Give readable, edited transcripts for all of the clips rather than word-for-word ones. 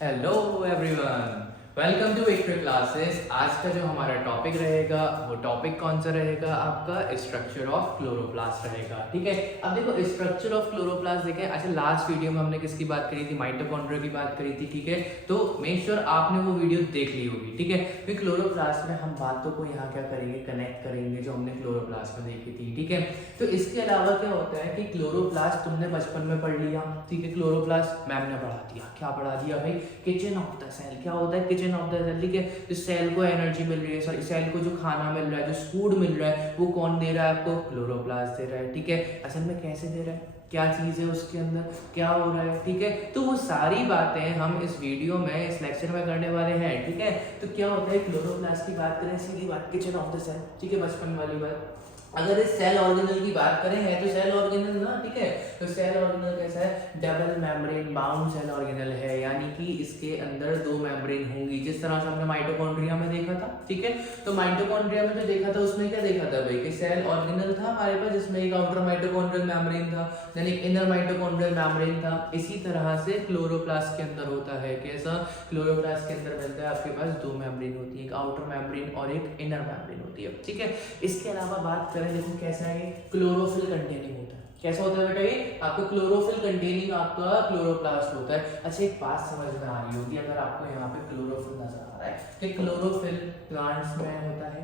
Hello everyone, welcome to victory classes. आज का जो हमारा टॉपिक रहेगा वो टॉपिक कौन सा रहेगा? आपका स्ट्रक्चर ऑफ क्लोरोप्लास्ट रहेगा। ठीक है, अब देखो स्ट्रक्चर ऑफ क्लोरोप्लास्ट देखें। अच्छा, लास्ट वीडियो में हमने किसकी बात करी थी? माइटोकॉन्ड्रिया की बात करी थी। ठीक है, तो मेक श्योर आपने वो वीडियो देख ली होगी। ठीक है, फिर क्लोरोप्लास्ट में हम बातों को यहाँ क्या करेंगे, कनेक्ट करेंगे जो हमने क्लोरोप्लास्ट में देखी थी। ठीक है, तो इसके अलावा क्या होता है कि क्लोरोप्लास्ट तुमने बचपन में पढ़ लिया। ठीक है, क्लोरोप्लास्ट मैम ने पढ़ा दिया। क्या पढ़ा दिया भाई? Kitchen of the cell. क्या होता है किचन ऑफ द सेल? ठीक है, जो सेल को एनर्जी मिल रही है, सॉरी सेल को जो खाना मिल रहा है, जो फूड मिल रहा है, वो कौन दे रहा है आपको? क्लोरोप्लास्ट दे रहा है। ठीक है, असल में कैसे दे रहा है, क्या चीज़ है उसके अंदर, क्या हो रहा है? ठीक है, तो वो सारी बातें हम इस वीडियो में, इस लेक्चर में करने वाले हैं। ठीक है, तो क्या होता है क्लोरोप्लास्ट की बात करें, सीधी बात किचन ऑफ द सेल। ठीक है, बचपन वाली बात। अगर इस सेल ऑर्गेनल की बात करें, है तो सेल ऑर्गेनल ना। ठीक है, तो सेल ऑर्गेनल कैसा है? Double membrane bound cell organelle है, यानी कि इसके अंदर दो मेम्ब्रेन होंगी, जिस तरह से हमने माइटोकॉन्ड्रिया में देखा था। ठीक है, तो माइटोकॉन्ड्रिया में जो देखा था उसमें क्या देखा था भाई? कि सेल ऑर्गेनल था हमारे पास, जिसमें एक आउटर माइटोकॉन्ड्रियल मेम्ब्रेन था, यानी इनर माइटोकॉन्ड्रियल मेम्ब्रेन था। इसी तरह से क्लोरोप्लास्ट के अंदर होता है। कैसा? क्लोरोप्लास्ट के अंदर मिलता है आपके पास दो मेम्ब्रेन होती है, एक आउटर मेम्ब्रेन और एक इनर मेम्ब्रेन होती है। ठीक है, इसके अलावा बात करें, देखो कैसा है, क्लोरोफिल कंटेनिंग होता है। कैसा होता है बेटा? ये आपको क्लोरोफिल कंटेनिंग आपका क्लोरोप्लास्ट होता है। अच्छा, एक बात समझ में आ रही होगी, अगर आपको यहाँ पे क्लोरोफिल नजर आ रहा है कि क्लोरोफिल प्लांट्स में होता है,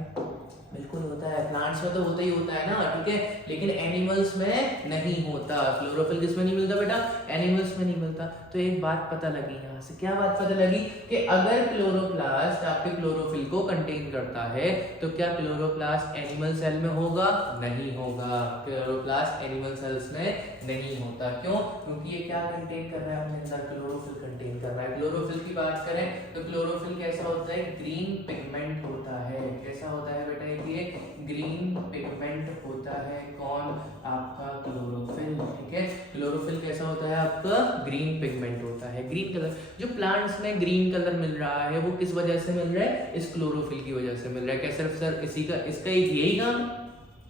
बिल्कुल होता है, प्लांट्स में तो होता ही होता है ना। ठीक है, लेकिन एनिमल्स में नहीं होता। क्लोरोफिल किस में नहीं मिलता बेटा? एनिमल्स में नहीं मिलता। तो एक बात पता लगी यहाँ से, क्या बात पता लगी? कि अगर क्लोरोप्लास्ट आपके क्लोरोफिल को कंटेन करता है तो क्या क्लोरोप्लास्ट एनिमल सेल में होगा? नहीं होगा। क्लोरोप्लास्ट एनिमल सेल्स में नहीं होता। क्यों? क्योंकि ये क्या कंटेन कर रहा है अपने अंदर? क्लोरोफिल कंटेन कर रहा है। क्लोरोफिल की बात करें तो क्लोरोफिल कैसा होता है? ग्रीन पिगमेंट होता है। कैसा होता है बेटा? ये ग्रीन पिगमेंट होता है। कौन? आपका क्लोरोफिल। ठीक है, क्लोरोफिल कैसा होता है आपका? ग्रीन पिगमेंट होता है। ग्रीन कलर, जो प्लांट्स में ग्रीन कलर मिल रहा है वो किस वजह से मिल रहा है? इस क्लोरोफिल की वजह से मिल रहा है। क्या सिर्फ सर इसी का, इसका एक यही काम है?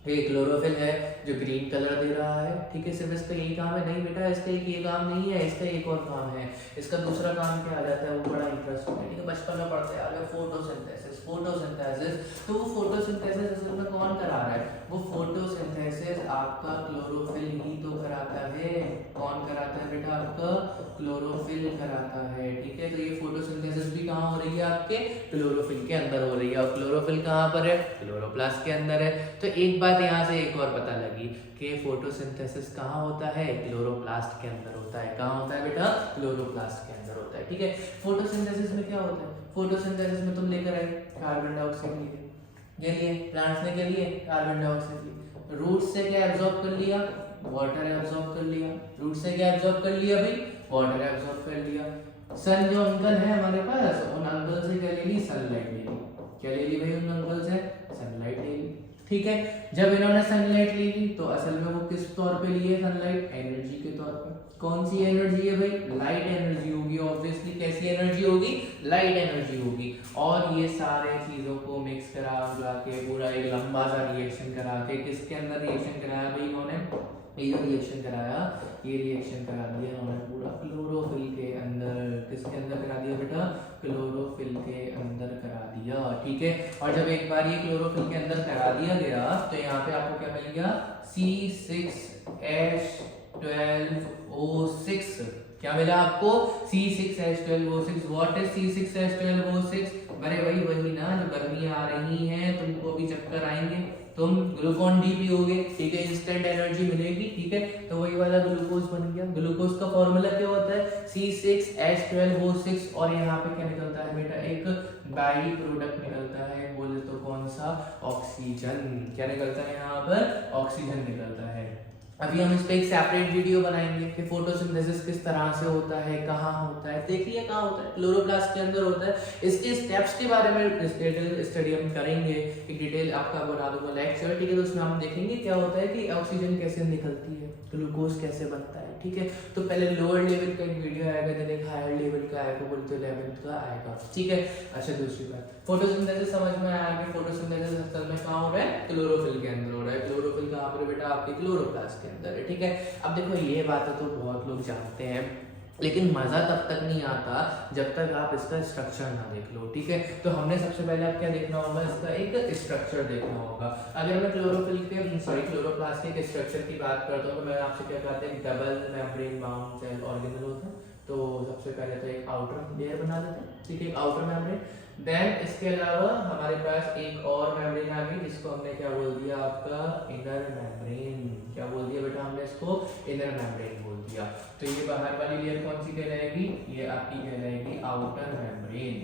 ये क्लोरोफिल है जो ग्रीन कलर दे रहा है। ठीक है, सिर्फ इसका यही काम है? नहीं बेटा, इसका एक ये काम नहीं है, इसका एक और काम है। इसका दूसरा काम क्या आ जाता है? वो बड़ा इंटरेस्टिंग है। ठीक है, बचपन में पढ़ते आ गए फोटोसिंथेसिस। फोटोसिंथेसिस, तो वो फोटोसिंथेसिस असल में कौन करा रहा है? वो फोटोसिंथेसिस आपका क्लोरोफिल ही तो कराता है। कौन कराता है बेटा? आपका क्लोरोफिल कराता है। ठीक है, तो ये फोटोसिंथेसिस भी कहाँ हो रही है? आपके क्लोरोफिल के अंदर हो रही है। और क्लोरोफिल कहाँ पर है? क्लोरोप्लास्ट के अंदर है। तो एक बात यहाँ से एक और पता लगी कि फोटोसिंथेसिस कहाँ होता है? क्लोरोप्लास्ट के अंदर होता है। कहाँ होता है बेटा? क्लोरोप्लास्ट के अंदर होता है। ठीक है, फोटोसिंथेसिस में क्या होता है? फोटोसिंथेसिस में तुम लेकर आए कार्बन डाइऑक्साइड, ये लिए प्लांट्स ने, क्या लिए? कार्बन डाइऑक्साइड लिए। रूट से क्या एब्जॉर्ब कर लिया? वाटर एब्जॉर्ब कर लिया। रूट से क्या एब्जॉर्ब कर लिया भाई? वाटर एब्जॉर्ब कर लिया। सन जो अंकल है हमारे पास, उन अंकल से क्या ले ली? सनलाइट ले ली। क्या ले ली भाई उन अंकल से? सनलाइट ले ली। ठीक है, जब इन्होंने सनलाइट ले ली तो असल में वो किस तौर पे लिए सनलाइट? एनर्जी के तौर पे। कौन सी एनर्जी है भाई? लाइट एनर्जी होगी ऑब्वियसली। कैसी एनर्जी होगी? लाइट एनर्जी होगी। और ये सारे चीजों को मिक्स करा के पूरा एक लंबा सा रिएक्शन करा के, किसके अंदर रिएक्शन कराया भाई इन्होंने? ये जो रिएक्शन कराया, ये रिएक्शन करा दिया इन्होंने पूरा क्लोरोफिल के अंदर। किसके अंदर करा दिया बेटा? क्लोरोफिल के अंदर करा दिया। ठीक है, और जब एक बार ये क्लोरोफिल के अंदर करा दिया गया तो यहाँ पे आपको क्या मिल गया? C6H12O6। क्या मिला आपको? C6H12O6। What is C6H12O6? अरे भाई वही ना, जो गर्मी आ रही है, तुमको भी चक्कर आएंगे, तुम ग्लूकोन डी पियोगे। ठीक है, इंस्टेंट एनर्जी मिलेगी। ठीक है, तो वही वाला ग्लूकोज बन गया। ग्लूकोज का फॉर्मूला क्या होता है? C6H12O6। और यहाँ पे क्या निकलता है बेटा? एक बाई प्रोडक्ट निकलता है। बोले तो कौन सा? ऑक्सीजन। क्या निकलता है यहाँ पर? ऑक्सीजन निकलता है। अभी हम इस पे एक सेपरेट वीडियो बनाएंगे कि फोटोसिंथेसिस किस तरह से होता है, कहाँ होता है। देखिए कहाँ होता है? क्लोरोप्लास्ट के अंदर होता है। इसके स्टेप्स के बारे में डिटेल स्टडी हम करेंगे, एक डिटेल आपका बना दूंगा लेक्चर। ठीक है, तो उसमें हम देखेंगे क्या होता है कि ऑक्सीजन कैसे निकलती है, ग्लूकोज कैसे बनता है। ठीक है, तो पहले लोअर लेवल का एक वीडियो आएगा, देन एक हायर लेवल का आएगा, बोलते 11th का आएगा। ठीक है, अच्छा दूसरी बात, फोटोसिंथेसिस समझ में आया कि फोटोसिंथेसिस असल में कहाँ हो रहा है? क्लोरोफिल के अंदर हो रहा है। क्लोरोफिल कहाँ पर बेटा? आपके क्लोरोप्लास्ट के अंदर है। ठीक है, अब देखो ये बात तो बहुत लोग जानते हैं लेकिन मज़ा तब तक नहीं आता जब तक आप इसका स्ट्रक्चर ना देख लो, ठीक है। तो हमने सबसे पहले आप क्या देखना होगा, इसका एक स्ट्रक्चर देखना होगा। अगर मैं क्लोरोप्लास्ट के स्ट्रक्चर की बात करता हूँ तो मैं आपसे क्या कहते हैं, double membrane bound cell organelle होता है। तो सबसे पहले तो एक आउटर लेयर बना लेते हैं, ठीक है, एक आउटर मेम्ब्रेन। देन इसके अलावा हमारे पास एक और मेम्ब्रेन आ गई जिसको हमने क्या बोल दिया, आपका इनर मेम्ब्रेन। क्या बोल दिया बेटा हमने इसको, इनर मेम्ब्रेन बोल दिया। तो ये बाहर वाली लेयर कौन सी कहलाएगी, ये आपकी कहलाएगी आउटर मेम्ब्रेन।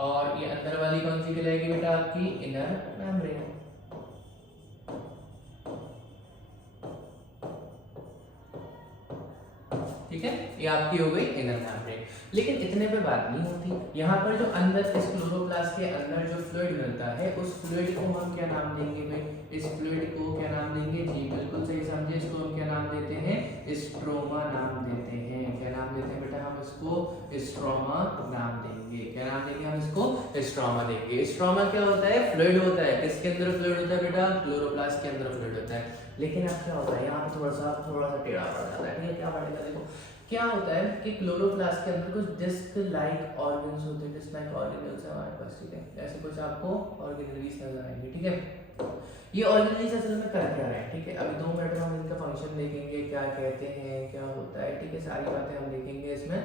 और ये अंदर वाली कौन सी कहलाएगी बेटा, आपकी इनर मेम्ब्रेन। ठीक है, ये आपकी हो गई इनर मेम्ब्रेन। लेकिन इतने पे बात नहीं होती, यहाँ पर जो अंदर इस क्लोरोप्लास्ट के अंदर जो फ्लूइड मिलता है, उस फ्लूइड को हम क्या नाम देंगे भाई, इस फ्लूइड को क्या नाम देंगे, जी बिल्कुल सही समझे, इसको हम क्या नाम देते हैं, स्ट्रोमा नाम देते हैं। क्या नाम देते हैं बेटा, हम इसको स्ट्रोमा नाम देंगे। क्या नाम देंगे हम इसको, स्ट्रोमा देंगे। स्ट्रोमा क्या होता है, फ्लूइड होता है। किसके अंदर फ्लूइड होता है बेटा, क्लोरोप्लास्ट के अंदर फ्लूइड होता है। लेकिन अब क्या होता है, यहाँ पे थोड़ा सा टेढ़ा पड़ जाता है, ठीक है। क्या पड़ेगा, देखो क्या होता है कि क्लोरोप्लास्ट के अंदर कुछ डिस्क लाइक ऑर्गन्स होते हैं, डिस्क लाइक ऑर्गेनल्स है हमारे पास, ठीक है। ऐसे कुछ आपको ऑर्गेनलीज नजर आएंगे, ठीक है। ये ऑर्गेनलीज असल में कर क्या रहे हैं, ठीक है। अभी 2 मिनट में हम इनका फंक्शन देखेंगे, क्या कहते हैं, क्या होता है, ठीक है। सारी बातें हम देखेंगे इसमें,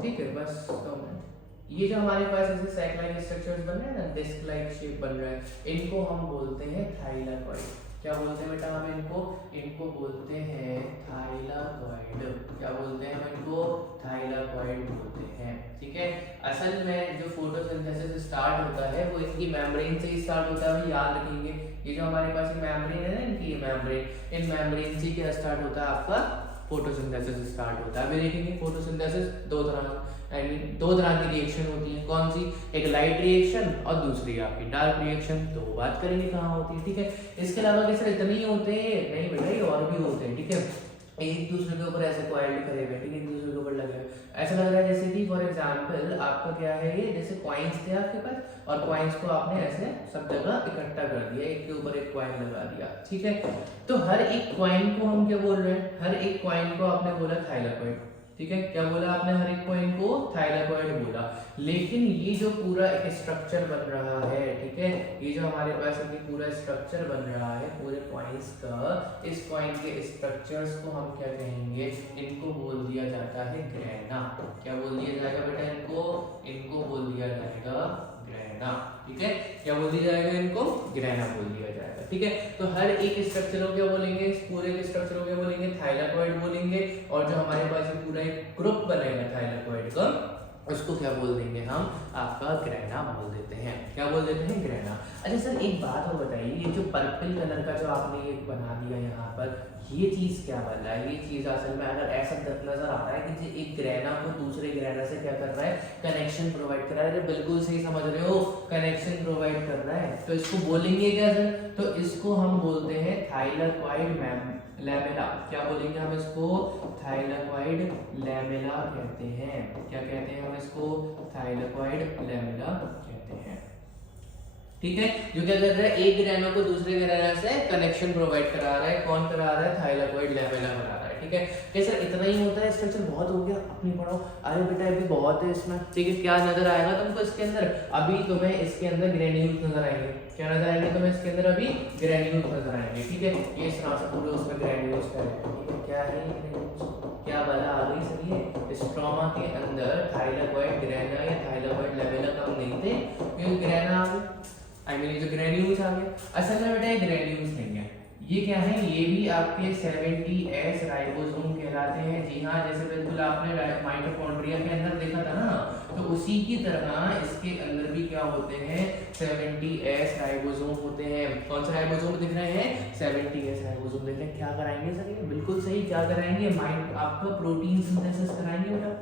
ठीक है। बस 2 मिनट। ये जो हमारे पास ऐसे साइक्लाइक स्ट्रक्चर्स बन रहे हैं ना, डिस्क लाइक शेप बन रहा है, इनको हम बोलते हैं थाइलाकॉइड। क्या बोलते हैं बेटा हम इनको, इनको बोलते हैं थाइलाकॉइड। क्या बोलते हैं हम इनको, थाइलाकॉइड बोलते हैं, ठीक है। असल में जो फोटोसिंथेसिस स्टार्ट होता है वो इनकी मेम्ब्रेन से ही स्टार्ट होता है, याद रखेंगे। ये जो हमारे पास मेम्ब्रेन है ना, इनकी मेम्ब्रेन, इन मेम्ब्रेन से क्या स्टार्ट होता है, आपका फोटोसिंथेसिस स्टार्ट होता है। अभी देखेंगे फोटोसिंथेसिस दो तरह की रिएक्शन होती है। कौन सी, एक लाइट रिएक्शन और दूसरी आपकी डार्क रिएक्शन। तो वो बात करेंगे कहाँ होती है, ठीक है। इसके अलावा कैसे इतने ही होते हैं, नहीं बेटा ये और भी होते हैं, ठीक है। एक दूसरे के ऊपर ऐसे कॉइल्ड करे हुए, ठीक है, एक दूसरे के ऊपर लगे हुए। ऐसा लग रहा है जैसे कि फॉर एग्जांपल आपका क्या है, ये जैसे कॉइन्स थे आपके पास और कॉइन्स को आपने ऐसे सब जगह इकट्ठा कर दिया, एक के ऊपर एक कॉइन लगा दिया, ठीक है। तो हर एक कॉइन को हम क्या बोल रहे हैं, हर एक कॉइन को आपने बोला थाइलाकॉइड, ठीक है। क्या बोला आपने, हर एक कॉइन को थाइलाकॉइड बोला। लेकिन ये जो पूरा एक स्ट्रक्चर बन रहा है, ठीक है, ये जो हमारे पास अभी पूरा स्ट्रक्चर बन रहा है पूरे कॉइन्स का, इस कॉइन के स्ट्रक्चर्स को हम क्या कहेंगे, इनको बोल दिया जाता है ग्रेना। क्या बोल दिया जाएगा बेटा इनको, इनको बोल दिया जाएगा ग्रेना, ठीक है। क्या बोल दिया जाएगा इनको, ग्रेना बोल दिया जाएगा, ठीक है। तो हर एक स्ट्रक्चर को क्या बोलेंगे, इस पूरे के स्ट्रक्चर को क्या बोलेंगे, थाइलाकॉइड बोलेंगे। और जो हमारे पास ये पूरा एक ग्रुप बनेगा थाइलाकॉइड का, उसको क्या बोल देंगे हम, आपका ग्रेना बोल देते हैं। क्या बोल देते हैं, ग्रेना। अच्छा सर एक बात और बताइए, ये जो पर्पल कलर का जो आपने ये बना दिया यहाँ पर, ये चीज क्या बन रहा है, ये चीज असल में अगर ऐसा नजर आ रहा है कि एक ग्रेना को दूसरे ग्रेना से क्या कर रहा है, कनेक्शन प्रोवाइड कर रहा है। बिल्कुल सही समझ रहे हो, कनेक्शन प्रोवाइड कर रहा है। तो इसको बोलेंगे क्या सर, तो इसको हम बोलते हैं थाइलाकॉइड लैमेला। क्या बोलेंगे हम इसको, थाइलाकॉइड लैमेला कहते हैं। क्या कहते हैं हम इसको, थाइलाकॉइड लैमेला कहते हैं, ठीक है। जो क्या कर रहा है, एक ग्रेना को दूसरे ग्रेना से कनेक्शन प्रोवाइड करा रहा है। कौन करा रहा है, थाइलाकॉइड लैमेला करा रहा है, ठीक है। क्या सर इतना ही होता है, स्ट्रक्चर बहुत हो गया, अपनी पढ़ो। अरे बेटा अभी बहुत है इसमें, ठीक है। क्या नजर आएगा तुमको इसके अंदर, अभी तुम्हें इसके अंदर ग्रेन्यूल्स नजर आएंगे। क्या नजर आएंगे तुम्हें इसके अंदर, अभी ग्रेन्यूल्स नजर आएंगे, ठीक है। ये इस तरह से पूरे उसमें ग्रेन्यूल्स का है, ठीक है। क्या है ग्रेन्यूल्स, क्या बला आ गई सर, ये स्ट्रोमा के अंदर थाइलाकॉइड ग्रेना या थाइलाकॉइड लैमेला कम नहीं थे, क्योंकि ग्रेना आ गई, आई मीन जो ग्रेन्यूल्स आ गए। असल में बेटा ये ग्रेन्यूल्स नहीं है, ये क्या है, ये भी आपके 70S राइबोसोम कहलाते हैं। जी हाँ, जैसे बिल्कुल आपने माइटोकॉन्ड्रिया के अंदर देखा था ना, तो उसी की तरह इसके अंदर भी क्या होते हैं, 70S राइबोसोम होते हैं। कौन सा राइबोसोम दिख रहे हैं, 70S राइबोसोम दिख रहे हैं। क्या कराएंगे सर, ये बिल्कुल सही, क्या कराएंगे, माइंड आपका प्रोटीन सिंथेसिस कराएंगे बेटा।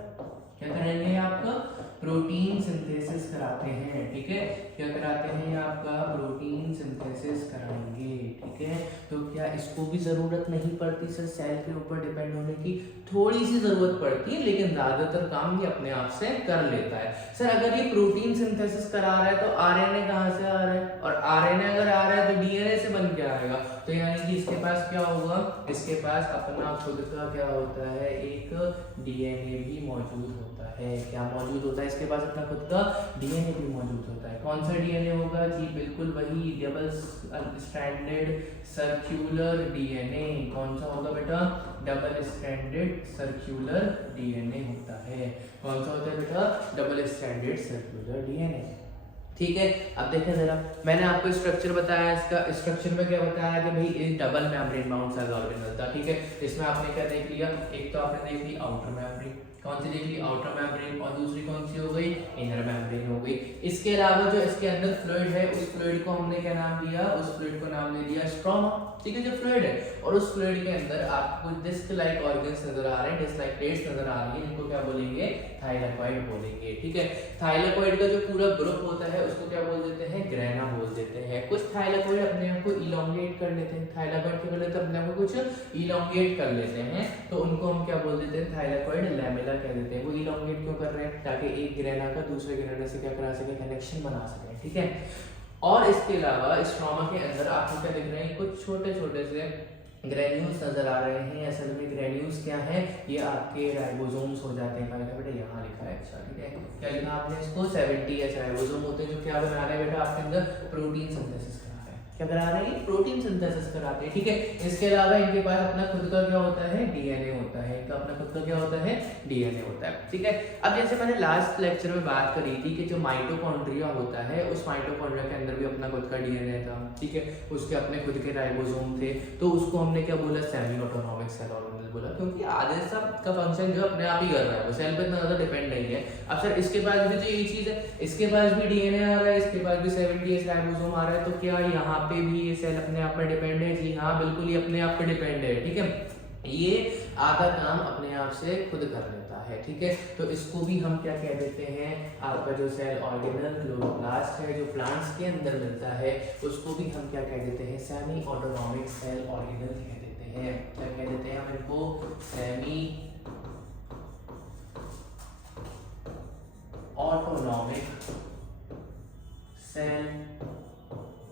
क्या कराएंगे, आपका प्रोटीन सिंथेसिस कराते हैं, ठीक है। क्या कराते हैं, आपका प्रोटीन सिंथेसिस कराएंगे, ठीक है। तो क्या इसको भी जरूरत नहीं पड़ती सर सेल के ऊपर डिपेंड होने की, थोड़ी सी जरूरत पड़ती है, लेकिन ज्यादातर काम ये अपने आप से कर लेता है। सर अगर ये प्रोटीन सिंथेसिस करा रहा है तो आरएनए कहाँ से आ रहा है, और आरएनए अगर आ रहा है तो डीएनए से बन के आएगा, तो यानी कि इसके पास क्या होगा, इसके पास अपना खुद का क्या होता है, एक डीएनए भी मौजूद होता है। क्या मौजूद होता है इसके पास, अपना खुद का डीएनए भी मौजूद होता है। कौन सा डीएनए होगा जी, बिल्कुल वही डबल स्ट्रैंडेड सर्कुलर डीएनए। कौन सा होगा बेटा, डबल स्ट्रैंडेड सर्कुलर डीएनए होता है। कौन सा होता है बेटा, डबल स्ट्रैंडेड सर्कुलर डीएनए। ठीक है, अब देखें जरा, मैंने आपको स्ट्रक्चर बताया, इसका स्ट्रक्चर में क्या बताया कि भाई एक double membrane bound cell organelle था। ठीक है, इसमें आपने क्या देख लिया, एक तो आपने देख ली आउटर मेम्ब्रेन, कौन सी देख ली, आउटर मेम्ब्रेन, और दूसरी कौन सी हो गई, इनर मेम्ब्रेन हो गई। इसके अलावा जो इसके अंदर फ्लूइड है, उस फ्लूइड को हमने क्या नाम दिया, उस फ्लूइड को नाम दे दिया स्ट्रोमा। ठीक है, जो फ्लूइड है, और उस फ्लूइड के अंदर आपको डिस्क लाइक ऑर्गन्स नजर आ रहे हैं, डिस्क लाइक प्लेट्स नजर आ रही है, जिनको क्या बोलेंगे, थाइलेकोइड बोलेंगे। ठीक है, थाइलेकोइड का जो पूरा ग्रुप होता है उसको क्या बोल देते हैं, ग्रेना बोल देते हैं। कुछ थाइलेकोइड अपने आप को इलोंगेट कर लेते हैं, थाइलेकोइड के बोले तो अपने आप को कुछ इलोंगेट कर लेते हैं, तो उनको हम क्या बोल देते हैं, थाइलेकोइड लैमेला कह देते हैं। वो इलोंगेट क्यों कर रहे हैं, ताकि एक ग्रेना का दूसरे ग्रेना से क्या करा सके, कनेक्शन बना सके। ठीक है, और इसके अलावा स्ट्रोमा के अंदर आपको क्या दिख रहे हैं, कुछ छोटे छोटे से ग्रेन्यूल्स नजर आ रहे हैं। असल में ग्रेन्यूल्स क्या है, ये आपके राइबोसोम्स हो जाते हैं। बेटा यहाँ लिखा है, अच्छा ठीक है, क्या लिखा आपने इसको, 70S राइबोसोम होते हैं, जो क्या बना रहे हैं बेटा, आपके अंदर प्रोटीन सिंथेसिस करा रहे हैं। क्या करा रहे हैं, प्रोटीन सिंथेसिस कराते हैं। ठीक है, इसके अलावा इनके पास अपना खुद का क्या होता है, डीएनए होता है। इनका अपना खुद का क्या होता है, डीएनए होता है। ठीक है, अब जैसे मैंने लास्ट लेक्चर में बात करी थी कि जो माइटोकॉन्ड्रिया होता है, उस माइटोकॉन्ड्रिया के अंदर भी अपना खुद का डीएनए था। ठीक है, उसके अपने खुद के राइबोसोम थे, तो उसको हमने क्या बोला, सेमी ऑटोनॉमिक सेल ऑर्गेनल बोला, क्योंकि आधे सब का फंक्शन जो अपने आप ही कर रहा है, वो सेल पे इतना ज्यादा डिपेंड नहीं है। अब सर इसके पास भी तो यही चीज है, इसके पास भी डीएनए आ रहा है, इसके पास भी 70S राइबोसोम आ रहा है, तो क्या यहाँ पे भी ये सेल अपने आप पे डिपेंड है? जी हाँ, बिल्कुल ही अपने आप पे डिपेंड है। ठीक है, ये आधा काम अपने आप से खुद कर लेता है। ठीक है, तो इसको भी हम क्या कह देते हैं, आपका जो सेल ऑर्गेनल क्लोरोप्लास्ट है, जो प्लांट्स के अंदर मिलता है, उसको भी हम क्या कह देते हैं, सेमी ऑटोनॉमिक सेल ऑर्गेनल कह देते हैं। क्या कह देते हैं हम इनको, सेमी ऑटोनॉमिक सेल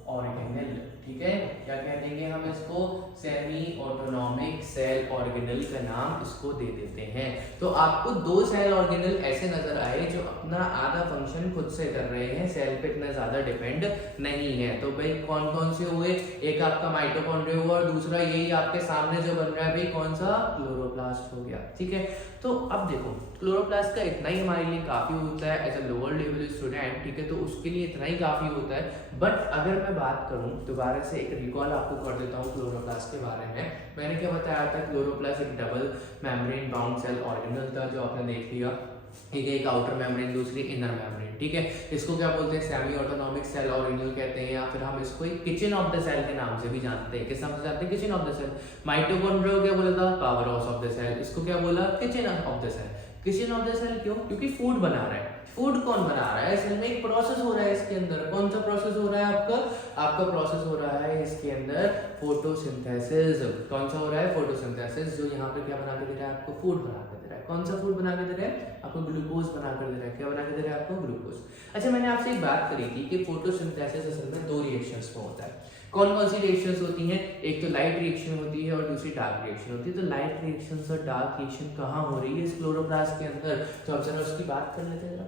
ऑर्गेनल। ठीक है, क्या कह देंगे हम इसको, सेमी ऑटोनॉमिक सेल ऑर्गेनल का नाम इसको दे देते हैं। तो आपको दो सेल ऑर्गेनल ऐसे नजर आए जो अपना आधा फंक्शन खुद से कर रहे हैं, सेल पे इतना ज्यादा डिपेंड नहीं है। तो भाई कौन कौन से हुए, एक आपका माइटोकॉन्ड्रिया हुआ, और दूसरा यही आपके सामने जो बन रहा है भाई, कौन सा, क्लोरोप्लास्ट हो गया। ठीक है, तो अब देखो क्लोरोप्लास्ट का इतना ही हमारे लिए काफी होता है as a lower level student. ठीक है, तो उसके लिए इतना ही काफी होता है। बट अगर मैं बात करूं, दोबारा से एक रिकॉल आपको कर देता हूं क्लोरोप्लास्ट के बारे में। मैंने क्या बताया था, क्लोरोप्लास्ट एक double membrane bound cell organelle था, जो आपने देख लिया। ठीक है, एक आउटर मेम्ब्रेन, दूसरी इनर मेम्ब्रेन। ठीक है, इसको क्या बोलते हैं, सेमी ऑटोनॉमिक सेल ऑर्गेनल कहते हैं, या फिर हम इसको एक किचन ऑफ द सेल के नाम से भी जानते हैं। किस नाम से जानते हैं, kitchen of the cell. Mitochondria को क्या बोला था, power house of the cell, इसको क्या बोला, kitchen of the cell. Kitchen of the cell क्यों, क्योंकि फूड बना रहा है। फूड कौन बना रहा है, सेल में एक प्रोसेस हो रहा है इसके अंदर। कौन सा प्रोसेस हो रहा है आपका प्रोसेस हो रहा है इसके अंदर, फोटोसिंथेसिस। कौन सा हो रहा है, फोटोसिंथेसिस, जो यहाँ पे क्या बना के दे रहा है आपको, फूड बना के दे रहा है। कौन सा फूड बना के दे रहा है आपको, ग्लूकोज बना कर दे रहा है। क्या बना के दे रहा है आपको, ग्लूकोज। अच्छा, मैंने आपसे एक बात करी थी कि फोटोसिंथेसिस असल में दो रिएक्शंस में होता है। कौन कौन सी रिएक्शंस होती हैं, एक तो लाइट रिएक्शन होती है और दूसरी डार्क रिएक्शन होती है। तो लाइट रिएक्शन और डार्क रिएक्शन कहाँ हो रही है, इस क्लोरोप्लास्ट के अंदर। तो अब जरा उसकी बात कर लेते हैं जरा।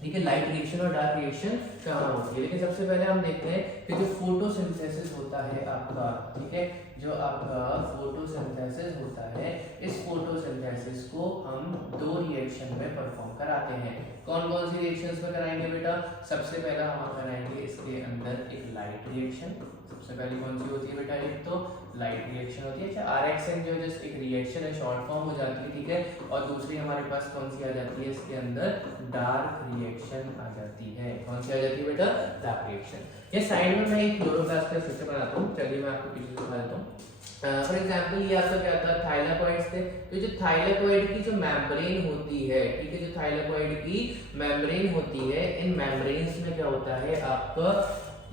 ठीक है, लाइट रिएक्शन और डार्क रिएक्शन कहाँ होती है, लेकिन सबसे पहले हम देखते हैं कि जो फोटोसिंथेसिस होता है आपका, ठीक है, जो आपका फोटोसिंथेसिस होता है, इस फोटोसिंथेसिस को हम दो रिएक्शन में परफॉर्म कराते हैं। कौन कौन सी रिएक्शंस में कराएंगे बेटा, सबसे पहला हम कराएंगे इसके अंदर एक लाइट रिएक्शन। सबसे पहली कौन सी होती है बेटा, एक तो लाइट रिएक्शन होती है। अच्छा, RXN जो जस्ट एक रिएक्शन है, शॉर्ट फॉर्म हो जाती है। ठीक है, और दूसरी हमारे पास कौन सी आ जाती है इसके अंदर, डार्क रिएक्शन आ जाती है। कौन सी आ जाती है बेटा, डार्क रिएक्शन। ये साइड में मैं एक क्लोरोप्लास्ट का स्ट्रक्चर बनाता हूँ, चलिए मैं आपको पीछे दिखा देता हूँ। फॉर एग्जाम्पल ये आपका क्या था, थाइलेकोइड्स थे। तो जो थाइलेकोइड की जो मेम्ब्रेन होती है, ठीक है, जो थाइलेकोइड की मेम्ब्रेन होती है, इन मेम्ब्रेन्स में क्या होता है आपका,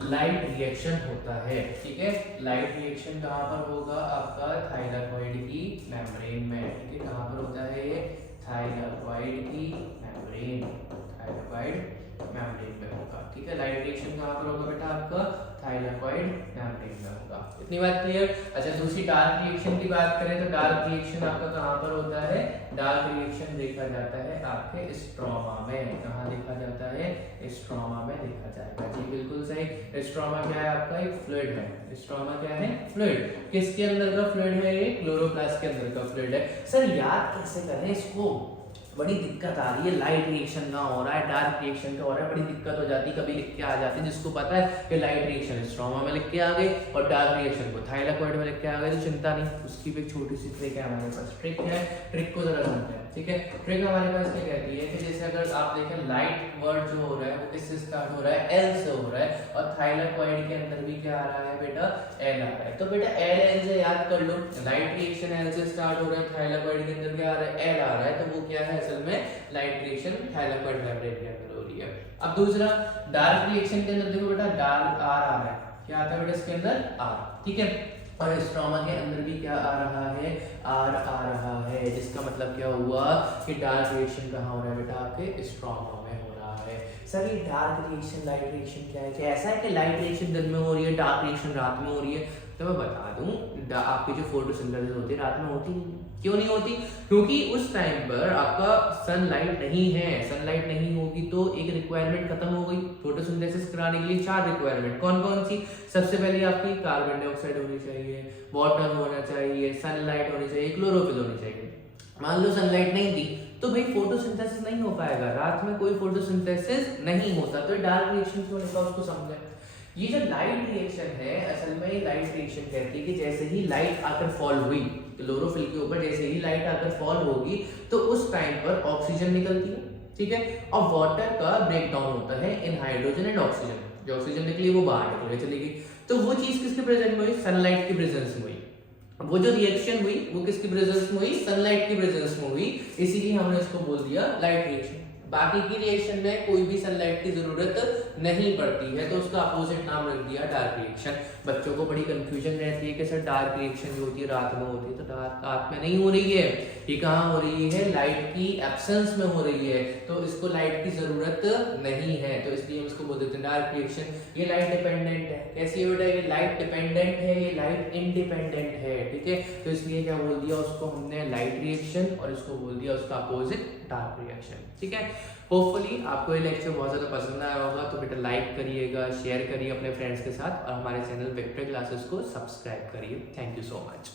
लाइट रिएक्शन होता है। ठीक है, लाइट रिएक्शन कहाँ पर होगा आपका, थाइलेकोइड की मेम्ब्रेन में। ठीक है, कहाँ पर होता है ये, थाइलेकोइड की मेम्ब्रेन, थाइलेकोइड मेम्ब्रेन में होगा। ठीक है, लाइट रिएक्शन कहाँ पर होगा बेटा आपका, थाइलाकॉइड मेम्ब्रेन में होगा। इतनी बात क्लियर। अच्छा, दूसरी डार्क रिएक्शन की बात करें तो डार्क रिएक्शन आपका कहाँ पर होता है? डार्क रिएक्शन देखा जाता है आपके स्ट्रोमा में। कहाँ देखा जाता है? स्ट्रोमा में देखा जाएगा। जी बिल्कुल सही। स्ट्रोमा क्या है आपका? एक फ्लूइड है। स्ट्रोमा क्या है? फ्लूइड। किसके अंदर का फ्लूइड है? ये क्लोरोप्लास्ट के अंदर का फ्लूइड है। सर याद कैसे करें इसको? बड़ी दिक्कत आ रही है। लाइट रिएक्शन का हो रहा है, डार्क रिएक्शन का हो रहा है, बड़ी दिक्कत हो जाती है। कभी लिख के आ जाते हैं, जिसको पता है कि लाइट रिएक्शन स्ट्रोमा में लिख के आ गए और डार्क रिएक्शन को थाइलाकॉइड में लिख के आ गए, तो चिंता नहीं, उसकी भी एक छोटी सी ट्रिक है हमारे पास। ट्रिक है, ट्रिक को जरा समझें। ठीक है, ट्रिक हमारे पास क्या कहती है कि जैसे अगर आप देखें लाइट वर्ड जो हो रहा है वो किससे स्टार्ट हो रहा है? एल से हो रहा है, और थाइलाकॉइड के अंदर भी क्या आ रहा है बेटा? एल आ रहा है। तो बेटा एल से याद कर लो, लाइट रिएक्शन एल से स्टार्ट हो रहा है, थाइलाकॉइड के अंदर क्या आ रहा है? एल आ रहा है। तो वो क्या है असल में? लाइट रिएक्शन थाइलाकॉइड मेम्ब्रेन के अंदर हो रही है। अब दूसरा डार्क रिएक्शन के अंदर देखो बेटा, डार्क आर आ रहा है। क्या आता है बेटा इसके अंदर? आर। ठीक है, और स्ट्रोमा के अंदर भी क्या आ रहा है? आर आ रहा है। जिसका मतलब क्या हुआ कि डार्क रिएक्शन कहाँ हो रहा है बेटा? आपके स्ट्रोमा में हो रहा है। सर ये डार्क रिएक्शन लाइट रिएक्शन क्या है? क्या ऐसा है कि लाइट रिएक्शन दिन में हो रही है, डार्क रिएक्शन रात में हो रही है? तो मैं बता दूं, आपकी जो फोटोसिंथेसिस होती है रात में होती नहीं। क्यों नहीं होती? क्योंकि उस टाइम पर आपका सनलाइट नहीं है। सनलाइट नहीं होगी तो एक रिक्वायरमेंट खत्म हो गई। फोटोसिंथेसिस कराने के लिए 4 रिक्वायरमेंट। कौन कौन सी? सबसे पहले आपकी कार्बन डाइऑक्साइड होनी चाहिए, वाटर होना चाहिए, सनलाइट होनी चाहिए, क्लोरोफिल होनी चाहिए। मान लो सनलाइट नहीं दी तो भाई फोटोसिंथेसिस नहीं हो पाएगा। रात में कोई फोटोसिंथेसिस नहीं होता। तो डार्क रिएक्शन क्यों लिखा उसको समझें। ये जो लाइट रिएक्शन है असल में लाइट रिएक्शन कहती है कि जैसे ही लाइट आकर फॉल हुई क्लोरोफिल के ऊपर, जैसे ही लाइट आकर फॉल होगी तो उस टाइम पर ऑक्सीजन निकलती है। ठीक है, और वाटर का ब्रेक डाउन होता है इन हाइड्रोजन एंड ऑक्सीजन। जो ऑक्सीजन निकली वो बाहर निकल चली गई। तो वो चीज किसके प्रेजेंस में हुई? सनलाइट की प्रेजेंस में हुई। वो जो रिएक्शन हुई वो किसकी प्रेजेंस में हुई? सनलाइट की प्रेजेंस में हुई। इसीलिए हमने इसको बोल दिया लाइट रिएक्शन। बाकी की रिएक्शन में कोई भी सनलाइट की जरूरत नहीं पड़ती है, तो उसका अपोजिट नाम रख दिया डार्क रिएक्शन। बच्चों को बड़ी कंफ्यूजन रहती है कि सर डार्क रिएक्शन जो होती है रात में होती है, तो रात में नहीं हो रही है। ये कहाँ हो रही है? लाइट की एब्सेंस में हो रही है, तो इसको लाइट की जरूरत नहीं है, तो इसलिए हम इसको बोल देते हैं डार्क रिएक्शन। ये लाइट डिपेंडेंट है। कैसी है बेटा? ये लाइट डिपेंडेंट है, ये लाइट इंडिपेंडेंट है। ठीक है, तो इसलिए क्या बोल दिया उसको हमने? लाइट रिएक्शन, और इसको बोल दिया उसका अपोजिट डार्क रिएक्शन। ठीक है, होपफुली आपको ये लेक्चर बहुत ज़्यादा पसंद आया होगा। तो बेटा लाइक करिएगा, शेयर करिए अपने फ्रेंड्स के साथ, और हमारे चैनल विक्टर क्लासेस को सब्सक्राइब करिए। Thank you so much.